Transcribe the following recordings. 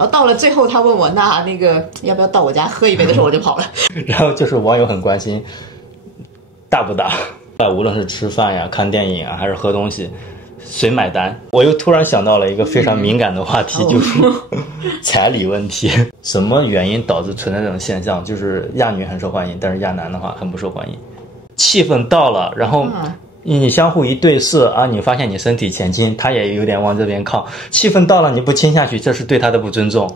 然后到了最后，他问我那个要不要到我家喝一杯的时候，我就跑了。然后就是网友很关心大不大，无论是吃饭呀、看电影啊，还是喝东西，谁买单？我又突然想到了一个非常敏感的话题，就是彩礼问题。什么原因导致存在这种现象？就是亚女很受欢迎，但是亚男的话很不受欢迎。气氛到了，然后你相互一对视啊，你发现你身体前倾，他也有点往这边靠。气氛到了，你不倾下去，这是对他的不尊重。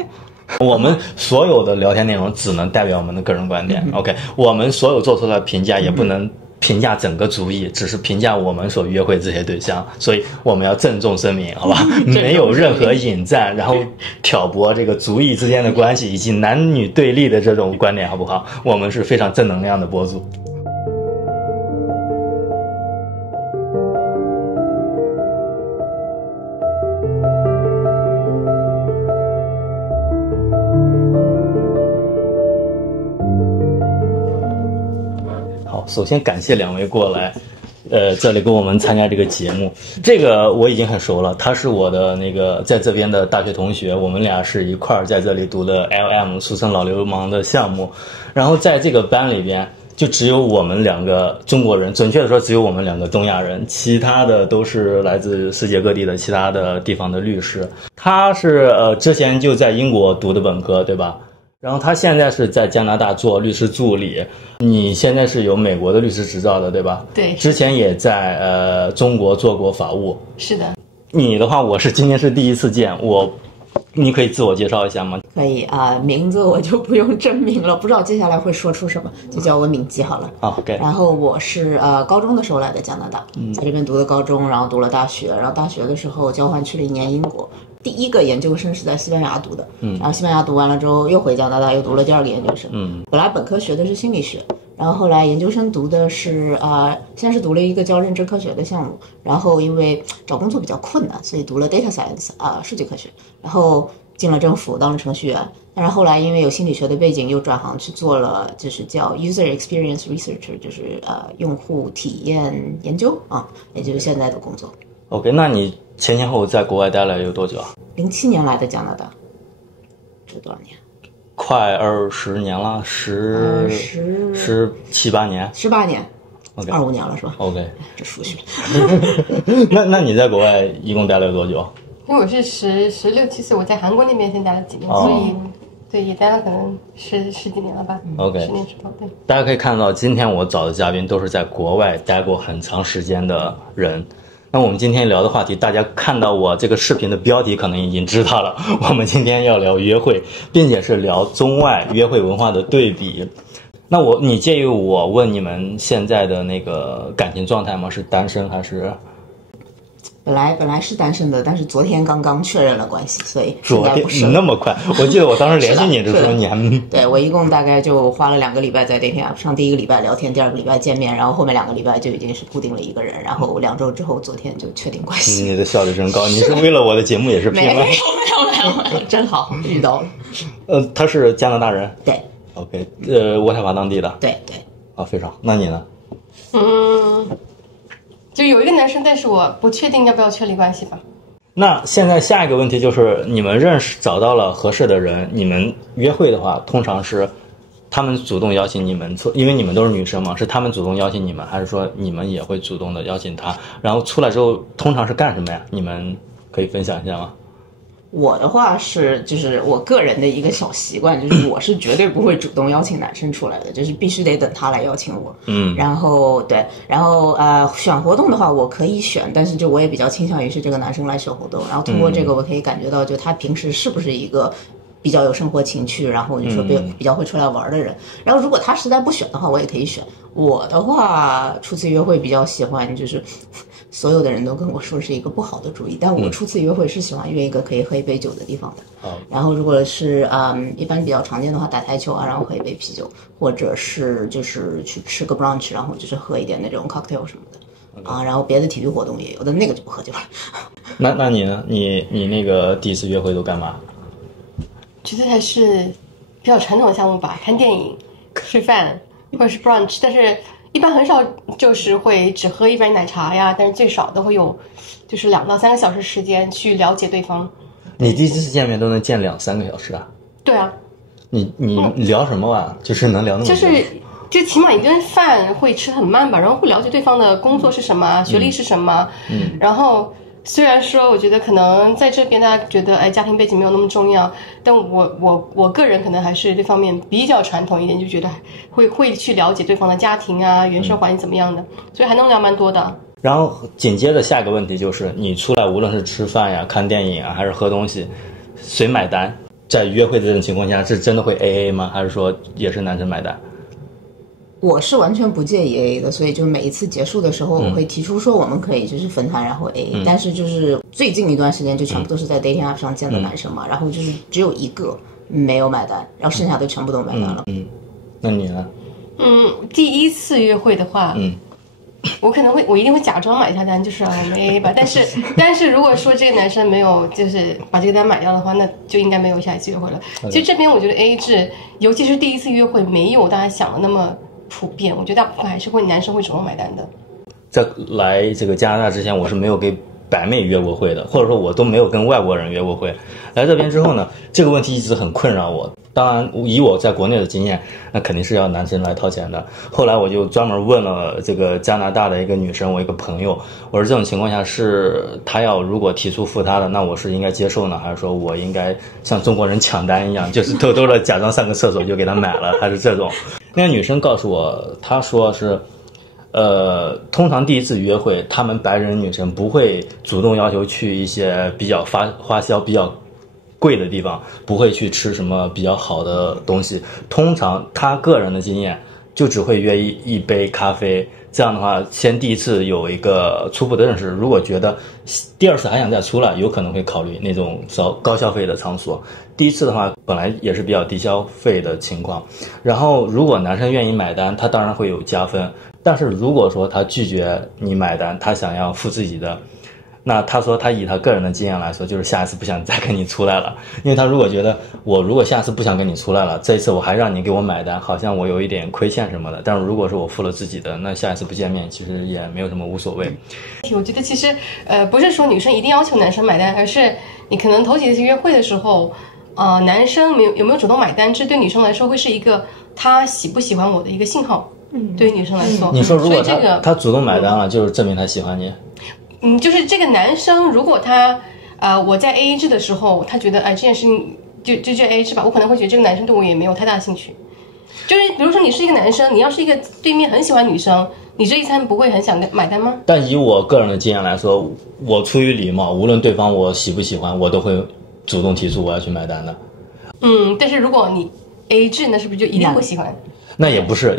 我们所有的聊天内容只能代表我们的个人观点。OK， 我们所有做出的评价也不能评价整个族裔，只是评价我们所约会这些对象，所以我们要郑重声明，好吧？没有任何引战，然后挑拨这个族裔之间的关系以及男女对立的这种观点，好不好？我们是非常正能量的博主。首先感谢两位过来，这里跟我们参加这个节目。这个我已经很熟了，他是我的那个在这边的大学同学，我们俩是一块儿在这里读的 LM 俗称老流氓的项目。然后在这个班里边，就只有我们两个中国人，准确的说只有我们两个东亚人，其他的都是来自世界各地的其他的地方的律师。他是之前就在英国读的本科，对吧？然后他现在是在加拿大做律师助理，你现在是有美国的律师执照的，对吧？对。之前也在中国做过法务。是的。你的话，我是今天是第一次见，你可以自我介绍一下吗？可以啊，名字我就不用证明了，不知道接下来会说出什么，就叫我敏基好了。OK。然后我是高中的时候来的加拿大，在这边读的高中，然后读了大学，然后大学的时候交换去了1年英国。第一个研究生是在西班牙读的，然后西班牙读完了之后又回加拿大又读了第二个研究生。本来本科学的是心理学，然后后来研究生读的是现在是读了一个叫认知科学的项目，然后因为找工作比较困难，所以读了 data science 数据科学，然后进了政府当了程序员。但是后来因为有心理学的背景，又转行去做了就是叫 user experience researcher， 就是用户体验研究也就是现在的工作。OK， 那你前前后后在国外待了有多久啊？07年来的加拿大，这多少年？快20年了，17、18年，18年。OK， 25年了是吧 ？OK， 这数学。那你在国外一共待了有多久？因为我是16、17岁，我在韩国那边先待了几年，所以对也待了可能十几年了吧。OK， 10年之后，对。大家可以看到，今天我找的嘉宾都是在国外待过很长时间的人。那我们今天聊的话题，大家看到我这个视频的标题可能已经知道了，我们今天要聊约会，并且是聊中外约会文化的对比。那你介意我问你们现在的那个感情状态吗？是单身还是？本来是单身的，但是昨天刚刚确认了关系，所以现在不是。你那么快？我记得我当时联系你的时候，你还对，我一共大概就花了2个礼拜在 dating app 上，第1个礼拜聊天，第2个礼拜见面，然后后面2个礼拜就已经是固定了一个人，然后2周之后，昨天就确定关系。你的效率真高，你是为了我的节目也是拼了。没有，真好遇到了。他是加拿大人。对。OK， 渥太华当地的。对。非常。那你呢？就有一个男生，但是我不确定要不要确立关系吧。那现在下一个问题就是，你们找到了合适的人，你们约会的话，通常是他们主动邀请你们，因为你们都是女生嘛，是他们主动邀请你们，还是说你们也会主动的邀请他？然后出来之后，通常是干什么呀？你们可以分享一下吗？我的话就是我个人的一个小习惯，就是我是绝对不会主动邀请男生出来的，就是必须得等他来邀请我。然后选活动的话我可以选，但是就我也比较倾向于是这个男生来选活动，然后通过这个我可以感觉到就他平时是不是一个比较有生活情趣，然后你说比较会出来玩的人。然后如果他实在不选的话，我也可以选。我的话初次约会比较喜欢就是所有的人都跟我说是一个不好的主意，但我初次约会是喜欢约一个可以喝一杯酒的地方的。然后如果是一般比较常见的话，打台球啊，然后喝一杯啤酒，或者是就是去吃个 brunch， 然后就是喝一点那种 cocktail 什么的。然后别的体育活动也有，但那个就不喝酒了。那你呢？你那个第一次约会都干嘛？觉得还是比较传统的项目吧，看电影、吃饭或者是 brunch， 但是一般很少就是会只喝一杯奶茶呀，但是最少都会有就是2到3个小时时间去了解对方。你第一次见面都能见2-3个小时啊？对啊。你聊什么啊？就是能聊那么多？就起码一顿饭会吃很慢吧，然后会了解对方的工作是什么，学历是什么。然后虽然说我觉得可能在这边大家觉得家庭背景没有那么重要，但我个人可能还是这方面比较传统一点，就觉得会去了解对方的家庭啊、原生环境怎么样的，所以还能聊蛮多的。然后紧接着下一个问题就是，你出来无论是吃饭呀、看电影啊，还是喝东西，谁买单？在约会的这种情况下，是真的会 AA 吗？还是说也是男生买单？我是完全不介意 AA 的，所以就每一次结束的时候，我会提出说我们可以就是分摊，然后 AA。但是就是最近一段时间就全部都是在 dating app 上见的男生嘛，然后就是只有一个没有买单，然后剩下的全部都买单了。那你呢？第一次约会的话，我可能我一定会假装买他单，就是我们 AA 吧。但是如果说这个男生没有就是把这个单买掉的话，那就应该没有下一次约会了。其实这边我觉得 AA 制，尤其是第一次约会，没有大家想的那么普遍。我觉得大部分还是男生会主动买单的。在来这个加拿大之前，我是没有给白妹约过会的，或者说我都没有跟外国人约过会。来这边之后呢，这个问题一直很困扰我。当然，以我在国内的经验，那肯定是要男生来掏钱的。后来我就专门问了这个加拿大的一个女生，我一个朋友，我说这种情况下是她要如果提出付她的，那我是应该接受呢，还是说我应该像中国人抢单一样，就是偷偷的假装上个厕所就给她买了，还是这种？那个女生告诉我，她说是。通常第一次约会，他们白人女生不会主动要求去一些比较花销比较贵的地方，不会去吃什么比较好的东西。通常他个人的经验就只会约一杯咖啡，这样的话先第一次有一个初步的认识，如果觉得第二次还想再出来，有可能会考虑那种高消费的场所。第一次的话本来也是比较低消费的情况，然后如果男生愿意买单，他当然会有加分。但是如果说他拒绝你买单，他想要付自己的，那他说他以他个人的经验来说，就是下一次不想再跟你出来了。因为他如果觉得我如果下次不想跟你出来了，这一次我还让你给我买单，好像我有一点亏欠什么的。但是如果说我付了自己的，那下一次不见面其实也没有什么无所谓。我觉得其实不是说女生一定要求男生买单，而是你可能头几次约会的时候，男生有没有主动买单，这对女生来说会是一个他喜不喜欢我的一个信号。对于女生来说，你说如果他主动买单了，就是证明他喜欢你。就是这个男生，如果他我在 AA 制的时候，他觉得这件事情就 AA 制吧，我可能会觉得这个男生对我也没有太大兴趣。就是比如说你是一个男生，你要是一个对面很喜欢女生，你这一餐不会很想买单吗？但以我个人的经验来说，我出于礼貌，无论对方我喜不喜欢，我都会主动提出我要去买单的。但是如果你 AA 制，那是不是就一定会喜欢？那也不是，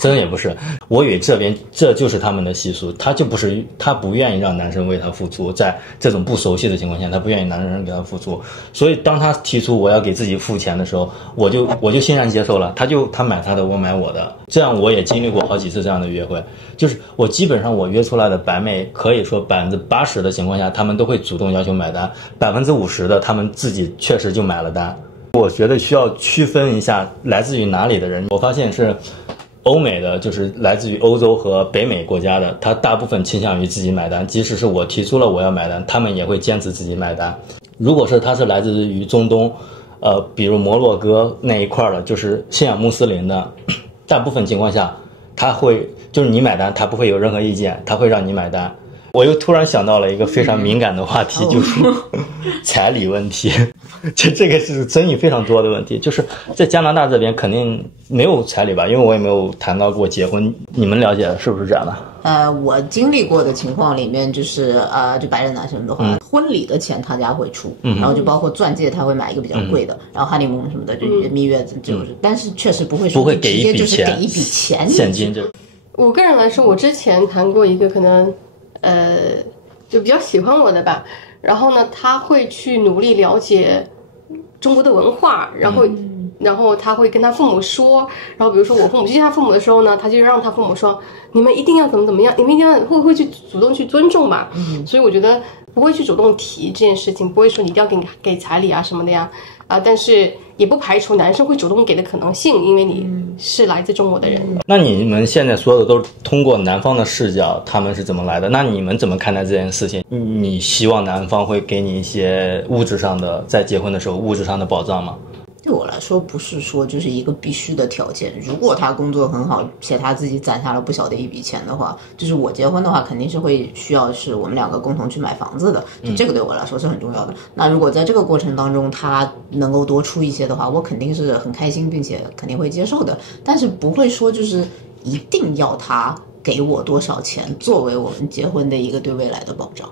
真也不是。我以为这边这就是他们的习俗，他不愿意让男生为他付出，在这种不熟悉的情况下，他不愿意男生给他付出。所以当他提出我要给自己付钱的时候，我就欣然接受了。他买他的，我买我的。这样我也经历过好几次这样的约会，就是我基本上我约出来的白妹，可以说80%的情况下，他们都会主动要求买单，50%的他们自己确实就买了单。我觉得需要区分一下来自于哪里的人。我发现是欧美的，就是来自于欧洲和北美国家的，他大部分倾向于自己买单，即使是我提出了我要买单，他们也会坚持自己买单。如果是他是来自于中东，比如摩洛哥那一块的，就是信仰穆斯林的，大部分情况下他会就是你买单，他不会有任何意见，他会让你买单。我又突然想到了一个非常敏感的话题，就是彩礼问题。这个是争议非常多的问题，就是在加拿大这边肯定没有彩礼吧，因为我也没有谈到过结婚，你们了解是不是这样的？我经历过的情况里面就是就白人男生的话，婚礼的钱他家会出，然后就包括钻戒他会买一个比较贵的，然后哈尼蒙什么的就蜜月但是确实不会说给直接就是给一笔钱现金。我个人来说，我之前谈过一个可能就比较喜欢我的吧，然后呢他会去努力了解中国的文化，然后然后他会跟他父母说，然后比如说我父母去见他父母的时候呢，他就让他父母说，你们一定要怎么样，你们一定要会去主动去尊重吧。所以我觉得不会去主动提这件事情，不会说你一定要给彩礼啊什么的呀，但是也不排除男生会主动给的可能性，因为你是来自中国的人。那你们现在所有的都是通过男方的视角，他们是怎么来的？那你们怎么看待这件事情？你希望男方会给你一些物质上的，在结婚的时候物质上的保障吗？对我来说，不是说就是一个必须的条件。如果他工作很好，且他自己攒下了不小的一笔钱的话，就是我结婚的话，肯定是会需要是我们两个共同去买房子的。这个对我来说是很重要的。那如果在这个过程当中他能够多出一些的话，我肯定是很开心，并且肯定会接受的。但是不会说就是一定要他给我多少钱作为我们结婚的一个对未来的保障。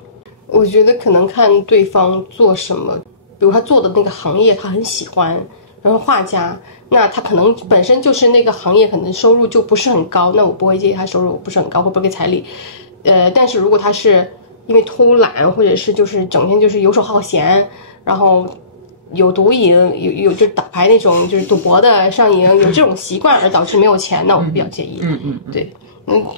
我觉得可能看对方做什么，比如他做的那个行业他很喜欢，然后画家，那他可能本身就是那个行业可能收入就不是很高，那我不会介意他收入不是很高，会不会给彩礼。但是如果他是因为偷懒，或者是就是整天就是游手好闲，然后有毒瘾，有就是打牌那种就是赌博的上瘾，有这种习惯而导致没有钱，那我比较介意。对，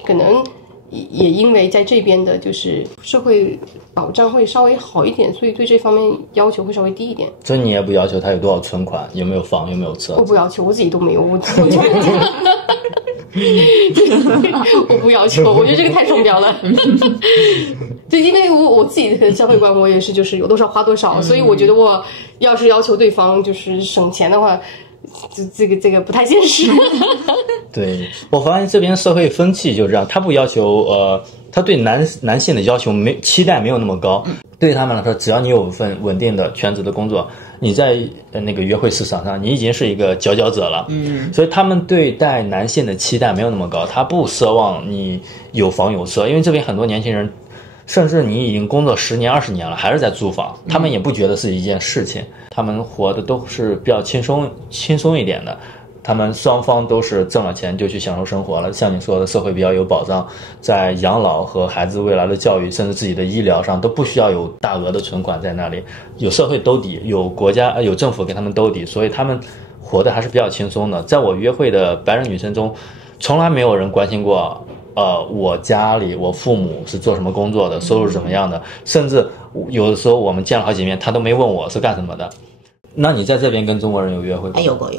可能也因为在这边的就是社会保障会稍微好一点，所以对这方面要求会稍微低一点。所以你也不要求他有多少存款，有没有房，有没有车？我不要求，我自己都没有，我不要求，我觉得这个太双标了。对，因为我自己的消费观，我也是就是有多少花多少，所以我觉得我要是要求对方就是省钱的话，这个不太现实。对，我发现这边社会风气就这样，他不要求他对男性的要求期待没有那么高。对他们来说，只要你有份稳定的全职的工作，你在那个约会市场上，你已经是一个佼佼者了。所以他们对待男性的期待没有那么高，他不奢望你有房有车，因为这边很多年轻人，甚至你已经工作10年20年了，还是在租房，他们也不觉得是一件事情，他们活的都是比较轻松一点的。他们双方都是挣了钱就去享受生活了，像你说的，社会比较有保障，在养老和孩子未来的教育，甚至自己的医疗上都不需要有大额的存款在那里，有社会兜底，有国家有政府给他们兜底，所以他们活得还是比较轻松的。在我约会的白人女生中，从来没有人关心过我家里我父母是做什么工作的，收入是怎么样的，甚至有的时候我们见了好几面，他都没问我是干什么的。那你在这边跟中国人有约会过？有过。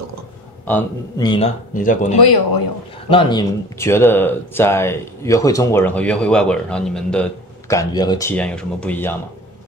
你呢？你在国内？我有。那你觉得在约会中国人和约会外国人上，你们的感觉和体验有什么不一样吗？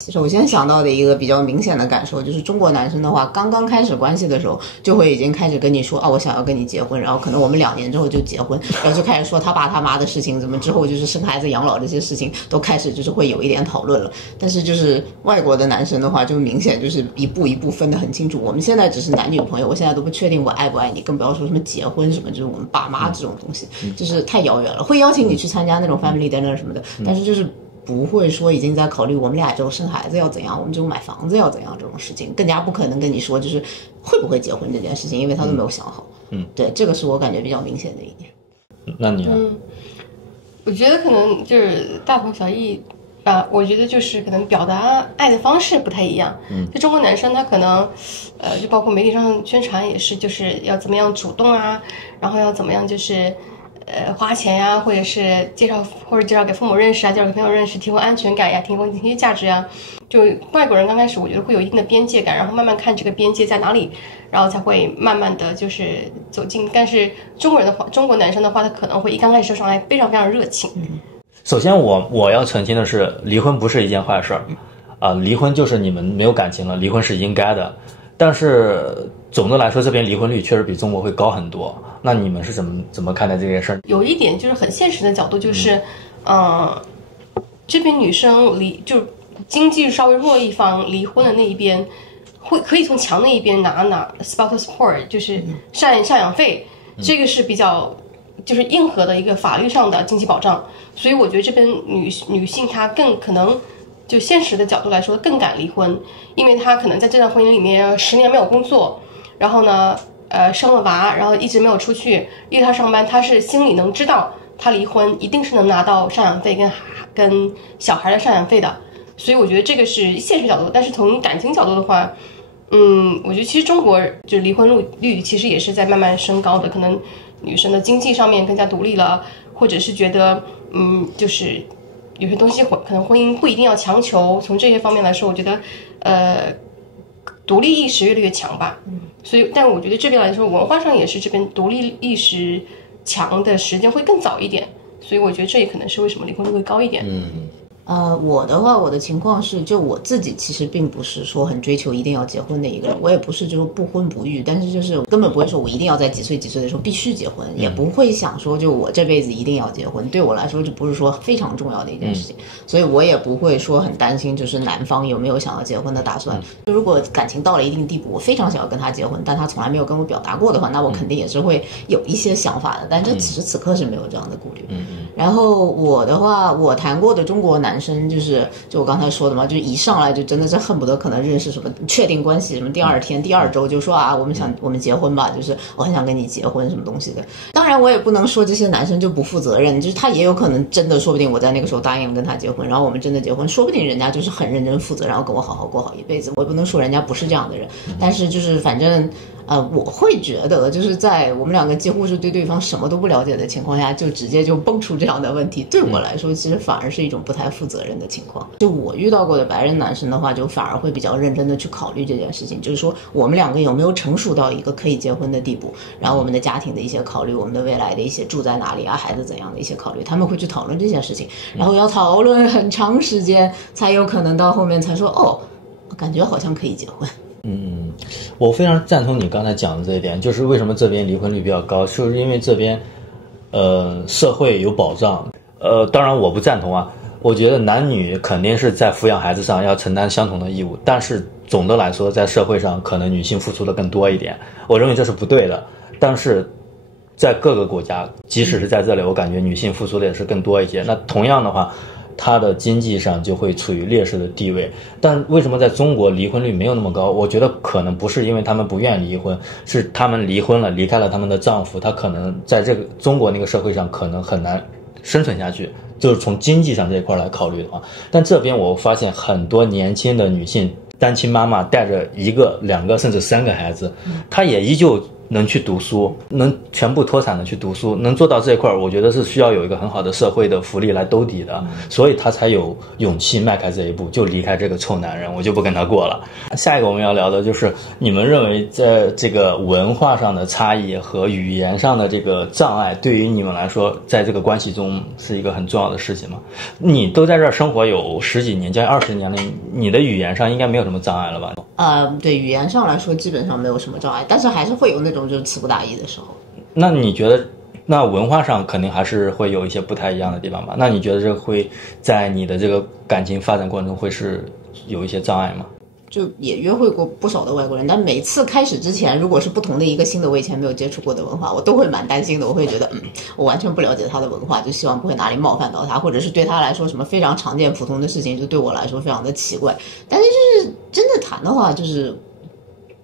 首先想到的一个比较明显的感受就是，中国男生的话，刚刚开始关系的时候，就会已经开始跟你说我想要跟你结婚，然后可能我们2年之后就结婚，然后就开始说他爸他妈的事情，怎么之后就是生孩子养老这些事情都开始就是会有一点讨论了。但是就是外国的男生的话，就明显就是一步一步分得很清楚。我们现在只是男女朋友，我现在都不确定我爱不爱你，更不要说什么结婚什么，就是我们爸妈这种东西，就是太遥远了。会邀请你去参加那种 family dinner 什么的，但是就是不会说已经在考虑我们俩之后生孩子要怎样，我们之后买房子要怎样这种事情，更加不可能跟你说就是会不会结婚这件事情，因为他都没有想好。对，这个是我感觉比较明显的一点。那你呢？我觉得可能就是大同小异吧。我觉得就是可能表达爱的方式不太一样。就中国男生他可能就包括媒体上宣传也是，就是要怎么样主动啊，然后要怎么样就是花钱呀，或者是介绍给父母认识啊，介绍给朋友认识，提供安全感呀，提供情绪价值呀。就外国人刚开始我觉得会有一定的边界感，然后慢慢看这个边界在哪里，然后才会慢慢的就是走近。但是中国男生的话，他可能会一刚开始上来非常非常热情。首先我要澄清的是，离婚不是一件坏事离婚就是你们没有感情了，离婚是应该的。但是总的来说，这边离婚率确实比中国会高很多。那你们是怎么看待这件事儿？有一点就是很现实的角度，就是这边女生就是经济稍微弱一方离婚的那一边，可以从强那一边拿 spousal support， 就是赡养费，这个是比较就是硬核的一个法律上的经济保障。所以我觉得这边女性她更可能就现实的角度来说更敢离婚，因为她可能在这段婚姻里面10年没有工作，然后呢生了娃，然后一直没有出去，因为她上班，她是心里能知道她离婚一定是能拿到赡养费跟小孩的赡养费的。所以我觉得这个是现实角度。但是从感情角度的话，我觉得其实中国就离婚率其实也是在慢慢升高的，可能女生的经济上面更加独立了，或者是觉得就是有些东西可能婚姻不一定要强求，从这些方面来说，我觉得独立意识越来越强吧。所以但我觉得这边来说文化上也是这边独立意识强的时间会更早一点，所以我觉得这也可能是为什么离婚率会高一点。我的话，我的情况是，就我自己其实并不是说很追求一定要结婚的一个人，我也不是就是不婚不育，但是就是根本不会说我一定要在几岁的时候必须结婚，也不会想说就我这辈子一定要结婚，对我来说这不是说非常重要的一件事情，所以我也不会说很担心就是男方有没有想要结婚的打算。就如果感情到了一定地步，我非常想要跟他结婚，但他从来没有跟我表达过的话，那我肯定也是会有一些想法的，但这此时此刻是没有这样的顾虑。然后我的话，我谈过的中国男生就我刚才说的嘛，就是一上来就真的是恨不得可能认识什么确定关系什么第二天第二周就说啊我们结婚吧，就是我很想跟你结婚什么东西的。当然我也不能说这些男生就不负责任，就是他也有可能真的说不定我在那个时候答应跟他结婚，然后我们真的结婚，说不定人家就是很认真负责，然后跟我好好过好一辈子，我也不能说人家不是这样的人。但是就是反正我会觉得就是在我们两个几乎是对对方什么都不了解的情况下就直接就蹦出这样的问题，对我来说其实反而是一种不太负责任的情况。就我遇到过的白人男生的话，就反而会比较认真的去考虑这件事情，就是说我们两个有没有成熟到一个可以结婚的地步，然后我们的家庭的一些考虑，我们的未来的一些住在哪里啊，孩子怎样的一些考虑，他们会去讨论这件事情，然后要讨论很长时间才有可能到后面才说感觉好像可以结婚。我非常赞同你刚才讲的这一点，就是为什么这边离婚率比较高，就是因为这边社会有保障。当然我不赞同啊，我觉得男女肯定是在抚养孩子上要承担相同的义务，但是总的来说在社会上可能女性付出的更多一点，我认为这是不对的。但是在各个国家，即使是在这里，我感觉女性付出的也是更多一些。那同样的话，他的经济上就会处于劣势的地位。但为什么在中国离婚率没有那么高？我觉得可能不是因为他们不愿意离婚，是他们离婚了，离开了他们的丈夫，他可能在这个中国那个社会上可能很难生存下去，就是从经济上这一块来考虑的话。但这边我发现很多年轻的女性单亲妈妈带着1个、2个甚至3个孩子，她也依旧能去读书，能全部脱产的去读书，能做到这一块，我觉得是需要有一个很好的社会的福利来兜底的，所以他才有勇气迈开这一步，就离开这个臭男人，我就不跟他过了。下一个我们要聊的就是你们认为在这个文化上的差异和语言上的这个障碍，对于你们来说，在这个关系中是一个很重要的事情吗？你都在这儿生活有10几年，将近20年了，你的语言上应该没有什么障碍了吧？对语言上来说基本上没有什么障碍，但是还是会有那种就是词不达意的时候。那你觉得那文化上肯定还是会有一些不太一样的地方吧？那你觉得这会在你的这个感情发展过程中会是有一些障碍吗？就也约会过不少的外国人，但每次开始之前，如果是不同的一个新的我以前没有接触过的文化，我都会蛮担心的。我会觉得我完全不了解他的文化，就希望不会哪里冒犯到他，或者是对他来说什么非常常见普通的事情就对我来说非常的奇怪。但是就是真的谈的话，就是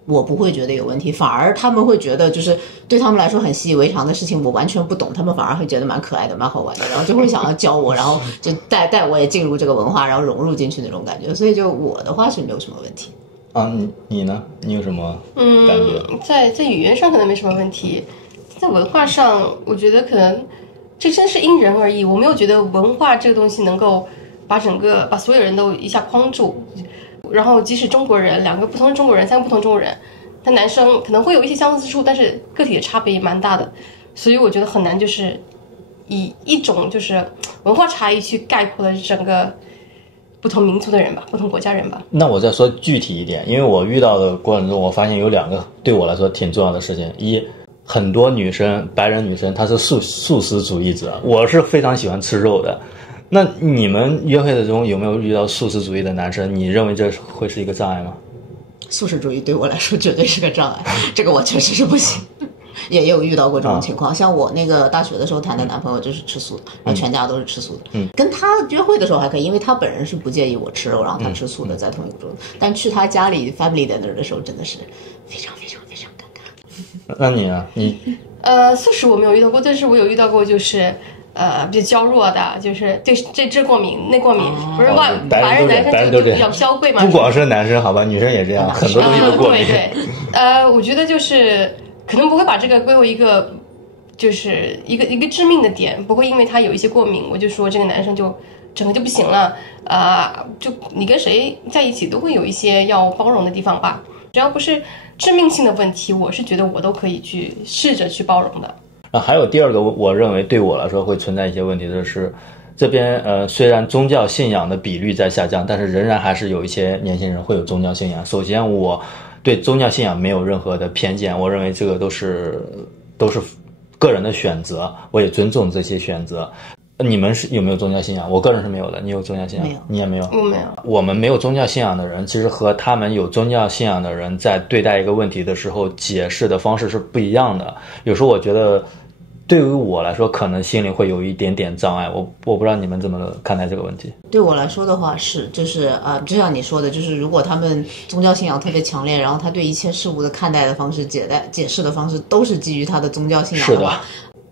我不会觉得有问题，反而他们会觉得就是对他们来说很习以为常的事情我完全不懂，他们反而会觉得蛮可爱的蛮好玩的，然后就会想要教我，然后就带我也进入这个文化，然后融入进去那种感觉。所以就我的话是没有什么问题。你呢？你有什么感觉？在语言上可能没什么问题，在文化上我觉得可能这真是因人而异。我没有觉得文化这个东西能够把所有人都一下框住，然后即使中国人2个不同的中国人3个不同中国人，但男生可能会有一些相似之处，但是个体的差别也蛮大的，所以我觉得很难就是以一种就是文化差异去概括了整个不同民族的人吧，不同国家人吧。那我再说具体一点，因为我遇到的过程中，我发现有2个对我来说挺重要的事情。一，很多女生，白人女生，她是素食主义者，我是非常喜欢吃肉的。那你们约会的中有没有遇到素食主义的男生？你认为这会是一个障碍吗？素食主义对我来说绝对是个障碍，这个我确实是不行。也有遇到过这种情况，像我那个大学的时候谈的男朋友就是吃素的，然后全家都是吃素的。跟他约会的时候还可以，因为他本人是不介意我吃肉，然后他吃素的，在同一个桌子。但去他家里 family dinner 的时候，真的是非常非常非常尴尬。那你呢？你素食我没有遇到过，但是我有遇到过，就是比较娇弱的，就是对这过敏那过敏，不是白人男生就比较娇贵嘛？不光是男生好吧，女生也这样，很多东西都过敏。对，我觉得就是可能不会把这个归为一个就是一个致命的点，不会因为他有一些过敏，我就说这个男生就整个就不行了就你跟谁在一起都会有一些要包容的地方吧，只要不是致命性的问题，我是觉得我都可以去试着去包容的。还有第二个，我认为对我来说会存在一些问题的是，这边虽然宗教信仰的比率在下降，但是仍然还是有一些年轻人会有宗教信仰。首先，我对宗教信仰没有任何的偏见，我认为这个都是个人的选择，我也尊重这些选择。你们有没有宗教信仰？我个人是没有的。你有宗教信仰？没有。你也没有？我没有。我们没有宗教信仰的人，其实和他们有宗教信仰的人在对待一个问题的时候解释的方式是不一样的。有时候我觉得对于我来说可能心里会有一点点障碍，我不知道你们怎么看待这个问题。对我来说的话是就是就像你说的，就是如果他们宗教信仰特别强烈，然后他对一切事物的看待的方式解释的方式都是基于他的宗教信仰的话，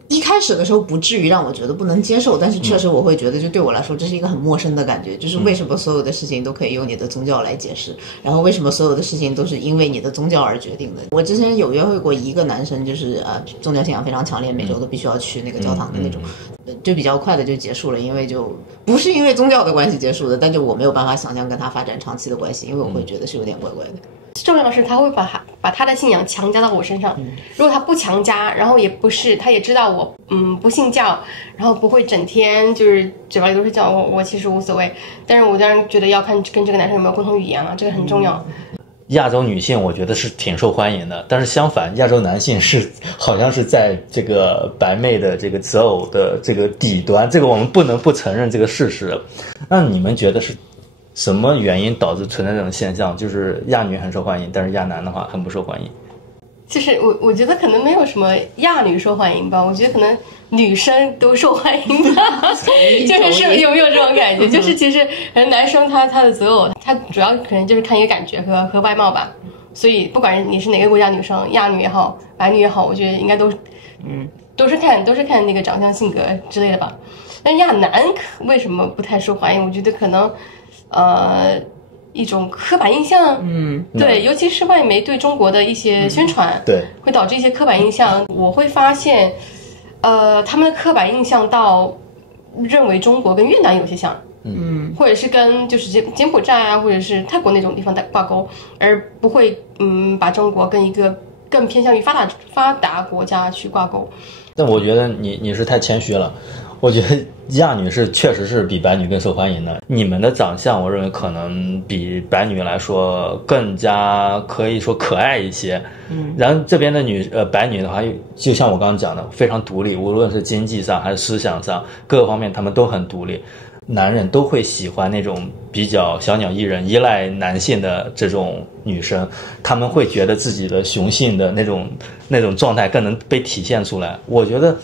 一开始的时候不至于让我觉得不能接受，但是确实我会觉得就对我来说这是一个很陌生的感觉，就是为什么所有的事情都可以用你的宗教来解释，然后为什么所有的事情都是因为你的宗教而决定的。我之前有约会过一个男生，就是宗教信仰非常强烈，每周都必须要去那个教堂的那种，就比较快的就结束了，因为就不是因为宗教的关系结束的，但就我没有办法想象跟他发展长期的关系，因为我会觉得是有点怪怪的。重要的是他会把他的信仰强加到我身上，如果他不强加，然后也不是他也知道我不信教，然后不会整天就是嘴巴里都是教我其实无所谓，但是我当然觉得要看跟这个男生有没有共同语言了，这个很重要。亚洲女性我觉得是挺受欢迎的，但是相反亚洲男性好像是在这个白妹的这个择偶的这个底端，这个我们不能不承认这个事实。那你们觉得是什么原因导致存在这种现象，就是亚女很受欢迎，但是亚男的话很不受欢迎？就是我觉得可能没有什么亚女受欢迎吧，我觉得可能女生都受欢迎吧就是有没有这种感觉？就是其实可能男生他的择偶，他主要可能就是看一个感觉和外貌吧。所以不管你是哪个国家女生，亚女也好，白女也好，我觉得应该都是看那个长相、性格之类的吧。但是亚男为什么不太受欢迎？我觉得可能一种刻板印象，对，尤其是外媒对中国的一些宣传，对，会导致一些刻板印象。我会发现，他们的刻板印象到认为中国跟越南有些像，或者是跟就是柬埔寨啊，或者是泰国那种地方挂钩，而不会把中国跟一个更偏向于发达国家去挂钩。但我觉得你是太谦虚了。我觉得亚女确实是比白女更受欢迎的。你们的长相，我认为可能比白女来说更加可以说可爱一些。然后这边的白女的话，就像我刚刚讲的，非常独立，无论是经济上还是思想上各个方面，他们都很独立。男人都会喜欢那种比较小鸟依人、依赖男性的这种女生，他们会觉得自己的雄性的那种状态更能被体现出来。我觉得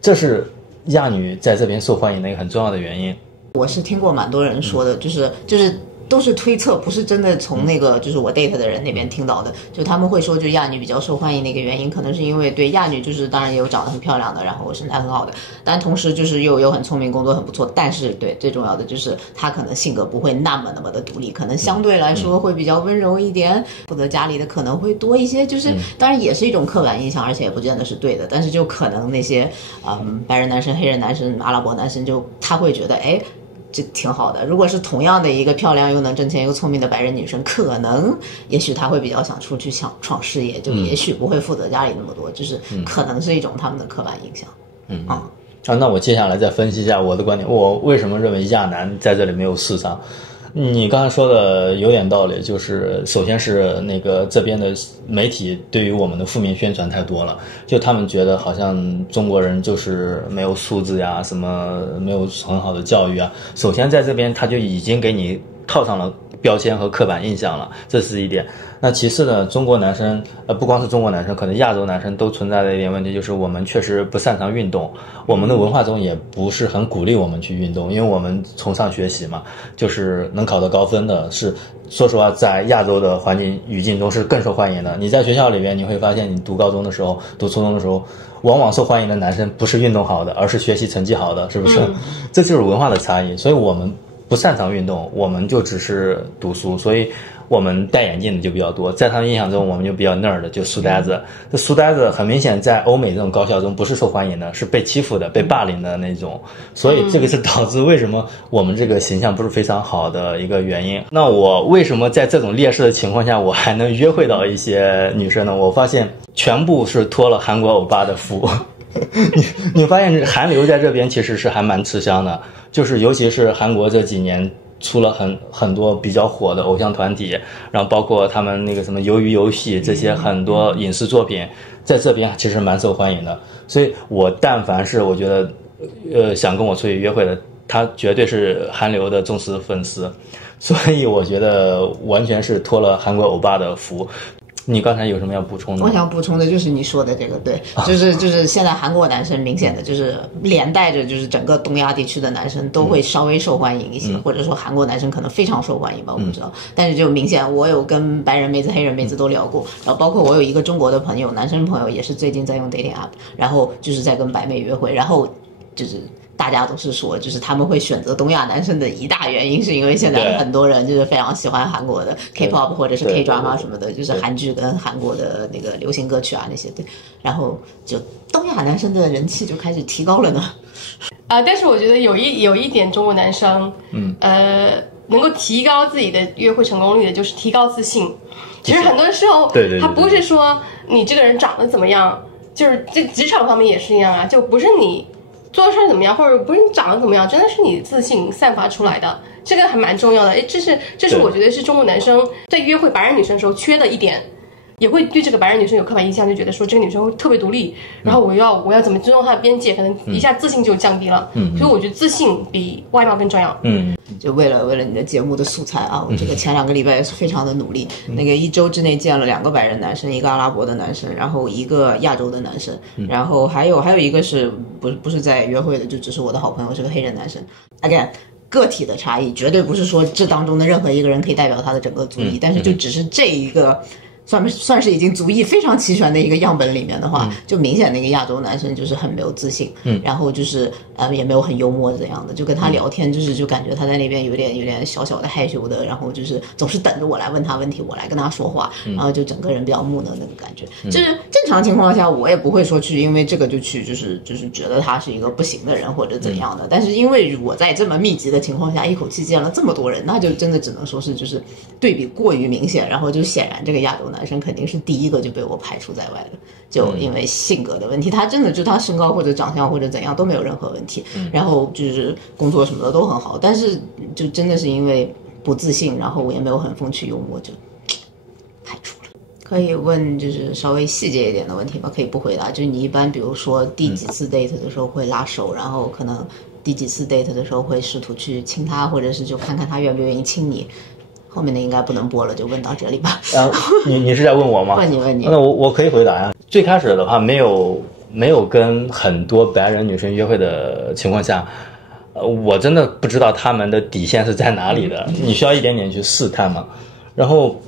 这是亚女在这边受欢迎的一个很重要的原因。我是听过蛮多人说的，就是都是推测，不是真的从那个就是我 date 的人那边听到的。就他们会说，就亚女比较受欢迎的一个原因，可能是因为对亚女就是当然也有长得很漂亮的，然后身材很好的，但同时就是又有很聪明，工作很不错。但是对最重要的就是她可能性格不会那么的独立，可能相对来说会比较温柔一点，负责家里的可能会多一些。就是当然也是一种刻板印象，而且也不见得是对的。但是就可能那些白人男生、黑人男生、阿拉伯男生，就他会觉得这挺好的。如果是同样的一个漂亮又能挣钱又聪明的白人女生，可能也许她会比较想出去闯事业，就也许不会负责家里那么多，就是可能是一种他们的刻板印象。那我接下来再分析一下我的观点，我为什么认为亚男在这里没有市场。你刚才说的有点道理，就是首先是那个这边的媒体对于我们的负面宣传太多了，就他们觉得好像中国人就是没有素质呀，什么没有很好的教育啊。首先在这边他就已经给你套上了标签和刻板印象了，这是一点。那其次呢，中国男生不光是中国男生，可能亚洲男生都存在的一点问题，就是我们确实不擅长运动，我们的文化中也不是很鼓励我们去运动，因为我们崇尚学习嘛，就是能考得高分的是，说实话在亚洲的环境语境中是更受欢迎的。你在学校里边你会发现，你读高中的时候读初中的时候，往往受欢迎的男生不是运动好的，而是学习成绩好的，是不是？这就是文化的差异。所以我们不擅长运动，我们就只是读书，所以我们戴眼镜的就比较多，在他们印象中我们就比较 nerd， 就书呆子。这书呆子很明显在欧美这种高校中不是受欢迎的，是被欺负的、被霸凌的那种，所以这个是导致为什么我们这个形象不是非常好的一个原因。那我为什么在这种劣势的情况下我还能约会到一些女生呢？我发现全部是托了韩国欧巴的福。你发现韩流在这边其实是还蛮吃香的，就是尤其是韩国这几年出了很多比较火的偶像团体，然后包括他们那个什么鱿鱼游戏这些很多影视作品，在这边其实蛮受欢迎的。所以我但凡是我觉得想跟我出去约会的，他绝对是韩流的忠实粉丝，所以我觉得完全是托了韩国欧巴的福。你刚才有什么要补充的？我想补充的就是你说的这个，对，就是现在韩国男生明显的就是连带着就是整个东亚地区的男生都会稍微受欢迎一些，或者说韩国男生可能非常受欢迎吧，我不知道。但是就明显，我有跟白人妹子、黑人妹子都聊过，然后包括我有一个中国的朋友，男生朋友也是最近在用 dating app， 然后就是在跟白妹约会，然后就是大家都是说，就是他们会选择东亚男生的一大原因，是因为现在很多人就是非常喜欢韩国的 K-pop 或者是 K-drama 什么的，就是韩剧跟韩国的那个流行歌曲啊那些，对，然后就东亚男生的人气就开始提高了呢。但是我觉得有一点中国男生，能够提高自己的约会成功率的，就是提高自信。其实很多时候，对，他不是说你这个人长得怎么样，就是这职场方面也是一样啊，就不是你做事怎么样，或者不是你长得怎么样，真的是你自信散发出来的，这个还蛮重要的。这是我觉得是中国男生在约会白人女生的时候缺的一点，也会对这个白人女生有刻板印象，就觉得说这个女生会特别独立，然后我要怎么尊重她的边界，可能一下自信就降低了。所以我觉得自信比外貌更重要。就为了你的节目的素材啊，我这个前2个礼拜也是非常的努力，那个1周之内见了2个白人男生，一个阿拉伯的男生，然后一个亚洲的男生，然后还有一个是不是在约会的，就只是我的好朋友，是个黑人男生。Again， 个体的差异绝对不是说这当中的任何一个人可以代表他的整个族裔，但是就只是这一个算是已经族裔非常齐全的一个样本里面的话，就明显那个亚洲男生就是很没有自信，然后就是也没有很幽默这样的，就跟他聊天就感觉他在那边有点小小的害羞的，然后就是总是等着我来问他问题，我来跟他说话，然后就整个人比较木讷那个感觉。就是正常情况下我也不会说去因为这个就去就是觉得他是一个不行的人或者怎样的，但是因为我在这么密集的情况下一口气见了这么多人，那就真的只能说是就是对比过于明显，然后就显然这个亚洲男生肯定是第一个就被我排除在外的，就因为性格的问题，他真的就他身高或者长相或者怎样都没有任何问题，然后就是工作什么的都很好，但是就真的是因为不自信，然后我也没有很风趣幽默，就排除了。可以问就是稍微细节一点的问题吗？可以不回答，就是你一般比如说第几次 date 的时候会拉手，然后可能第几次 date 的时候会试图去亲他，或者是就看看他愿不愿意亲你。后面的应该不能播了，就问到这里吧。你是在问我吗？问你。那我可以回答呀。最开始的话，没有跟很多白人女生约会的情况下，我真的不知道他们的底线是在哪里的。你需要一点点去试探嘛。然后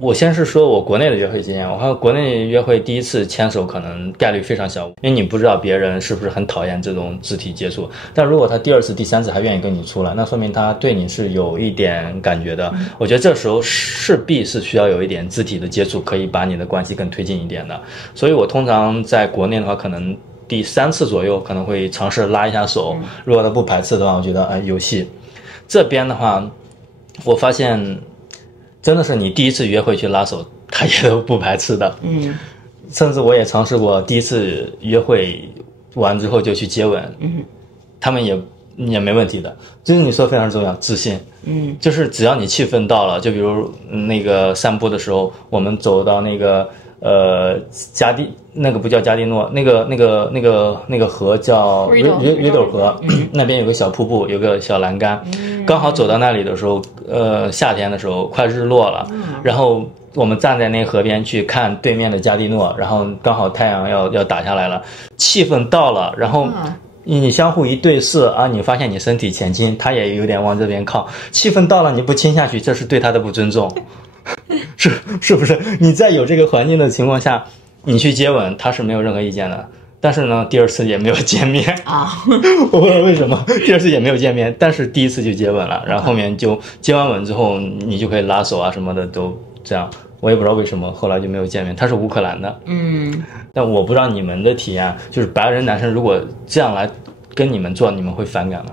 我先是说我国内的约会经验，我看国内约会第一次牵手可能概率非常小，因为你不知道别人是不是很讨厌这种肢体接触。但如果他第2次、第3次还愿意跟你出来，那说明他对你是有一点感觉的。我觉得这时候势必是需要有一点肢体的接触，可以把你的关系更推进一点的。所以我通常在国内的话，可能第3次左右可能会尝试拉一下手，如果他不排斥的话，我觉得有戏。这边的话，我发现真的是你第1次约会去拉手，他也都不排斥的。甚至我也尝试过第1次约会完之后就去接吻，他们也没问题的。就是你说非常重要，自信。就是只要你气氛到了，就比如那个散步的时候，我们走到那个加蒂那个不叫加蒂诺，那个河叫瑞斗河，那边有个小瀑布，有个小栏杆，刚好走到那里的时候，夏天的时候快日落了，然后我们站在那河边去看对面的加蒂诺，然后刚好太阳要打下来了，气氛到了，然后你相互一对视啊，你发现你身体前倾，他也有点往这边靠，气氛到了你不倾下去，这是对他的不尊重。是不是？你在有这个环境的情况下，你去接吻，他是没有任何意见的。但是呢，第二次也没有见面啊，我不知道为什么第二次也没有见面，但是第一次就接吻了，然后后面就接完吻之后，你就可以拉手啊什么的都这样。我也不知道为什么后来就没有见面。他是乌克兰的，但我不知道你们的体验，就是白人男生如果这样来跟你们做，你们会反感吗？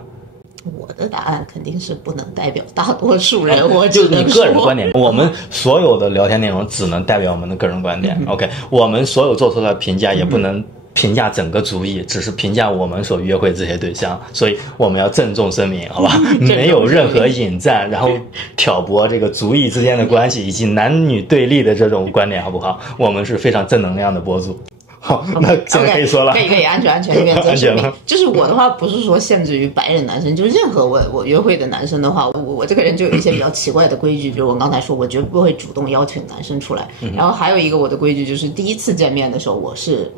我的答案肯定是不能代表大多数人，我就你个人观点，我们所有的聊天内容只能代表我们的个人观点。OK， 我们所有做出来的评价也不能评价整个族裔，只是评价我们所约会这些对象，所以我们要郑重声明，好吧？没有任何引战，然后挑拨这个族裔之间的关系以及男女对立的这种观点，好不好？我们是非常正能量的博主。好，那现在可以说了，可以，安全，这边安全了。就是我的话，不是说限制于白人男生，就是任何我约会的男生的话，我这个人就有一些比较奇怪的规矩，就是我刚才说，我绝不会主动邀请男生出来。然后还有一个我的规矩就是，第一次见面的时候我是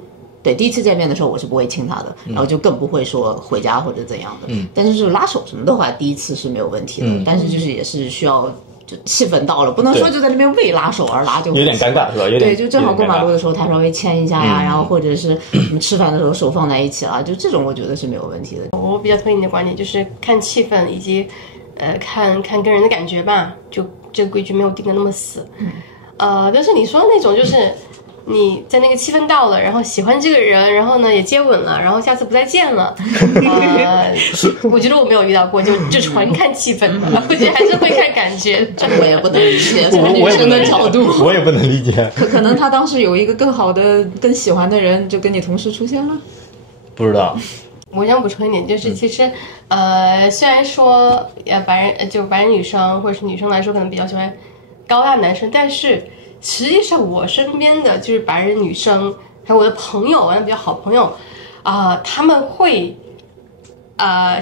不会亲他的，然后就更不会说回家或者怎样的。但是就是拉手什么的话，第一次是没有问题的，但是就是也是需要。就气氛到了，不能说就在那边为拉手而拉，就有点尴尬是吧？对，就正好过马路的时候他稍微牵一下呀，然后或者是我们吃饭的时候手放在一起了，就这种我觉得是没有问题的。我比较同意你的观点，就是看气氛以及看跟人的感觉吧，就这个规矩没有定的那么死。但是你说那种就是你在那个气氛到了，然后喜欢这个人，然后呢也接吻了，然后下次不再见了。我觉得我没有遇到过，就纯看气氛的，我觉得还是会看感觉。这我也不能理解，从女生的角度，我也不能理解。可能他当时有一个更好的、更喜欢的人，就跟你同时出现了。不知道。我想补充一点，就是其实虽然说白人女生或者是女生来说可能比较喜欢高大男生，但是实际上我身边的就是白人女生，还有我的朋友，玩的比较好朋友他们会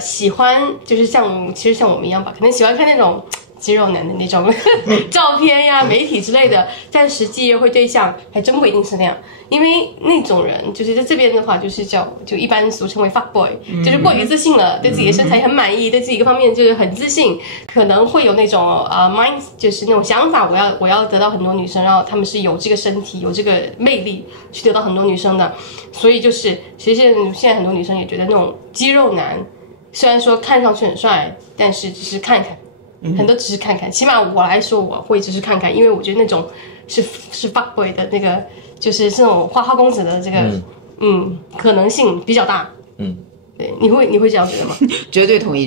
喜欢就是其实像我们一样吧，可能喜欢看那种肌肉男的那种照片呀、媒体之类的，但实际约会对象还真不一定是那样。因为那种人就是在这边的话，就一般俗称为 fuck boy，就是过于自信了，对自己的身材很满意，对自己一个方面就是很自信，可能会有那种mind， 就是那种想法，我要得到很多女生，然后他们是有这个身体有这个魅力去得到很多女生的，所以就是其实现在很多女生也觉得那种肌肉男虽然说看上去很帅，但是只是看看。很多只是看看，起码我来说我会只是看看，因为我觉得那种是 fuck boy 的那个，就是这种花花公子的这个可能性比较大。对，你会这样觉得吗？绝对同意。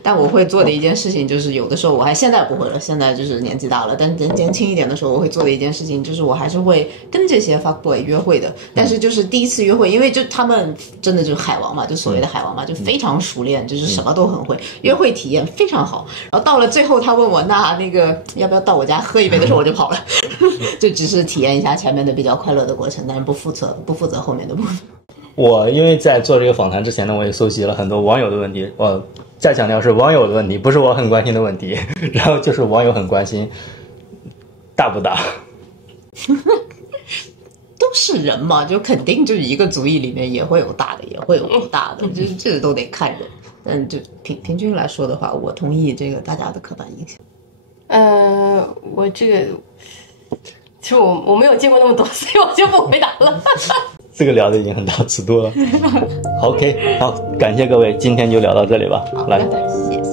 但我会做的一件事情就是，有的时候现在不会了，现在就是年纪大了。但年轻一点的时候，我会做的一件事情就是，我还是会跟这些 fuck boy 约会的。但是就是第一次约会，因为就他们真的就是海王嘛，就所谓的海王嘛，就非常熟练，就是什么都很会，约会体验非常好。然后到了最后，他问我那个要不要到我家喝一杯的时候，我就跑了，就只是体验一下前面的比较快乐的过程，但是不负责后面的部分。我因为在做这个访谈之前呢，我也搜集了很多网友的问题，我再强调是网友的问题，不是我很关心的问题。然后就是网友很关心大不大，都是人嘛，就肯定就一个族裔里面也会有大的，也会有不大的，就是这个都得看人。但就平均来说的话，我同意这个大家的刻板印象。我这个其实我没有见过那么多，所以我就不回答了。这个聊的已经很大尺度了。OK， 好，感谢各位，今天就聊到这里吧。来，谢谢。